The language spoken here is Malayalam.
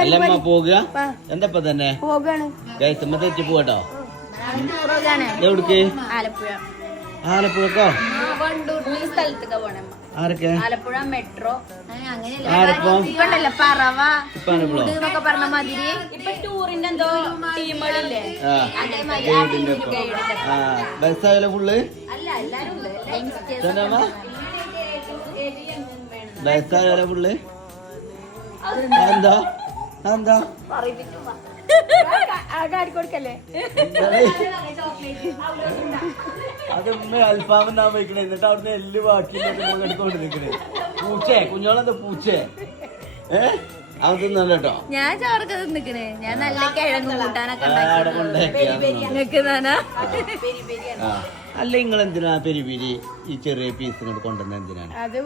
അല്ലമ്മ പോകുക എന്താ തന്നെ തെറ്റി പോകട്ടോ എവിടേക്ക് ആലപ്പുഴക്കോ ആരൊക്കെ ആലപ്പുഴ മെട്രോ ആരപ്പോ എന്നൊക്കെ പറഞ്ഞ മാതിരി ഇപ്പൊ ടൂറിന്റെ എന്തോ ടീമുകളില്ലേ ബസ്സായാലോ ഫുള്ള് അല്ല എല്ലാരും ബസ്സായാലോ ഫുള്ള് എന്താ എന്താ അത് അൽഫാമെന്നാ വയ്ക്കണേ എന്നിട്ട് അവിടുന്ന് എല്ല് ബാക്കി എടുത്തോണ്ട് നിക്കണേ പൂച്ചേ കുഞ്ഞോളെന്താ പൂച്ചേ അവൻ തിന്നല്ലോ കേട്ടോ. ഞാൻ ചോറൊക്കെ തിന്നിക്കണേ. ഞാൻ നല്ല കിഴങ്ങ് കൂട്ടാനൊക്കെ അല്ല നിങ്ങൾ എന്തിനാ പെരി പെരി ഈ ചെറിയ പീസ് ഇങ്ങോട്ട് കൊണ്ടുവന്ന എന്തിനാണ്? അത്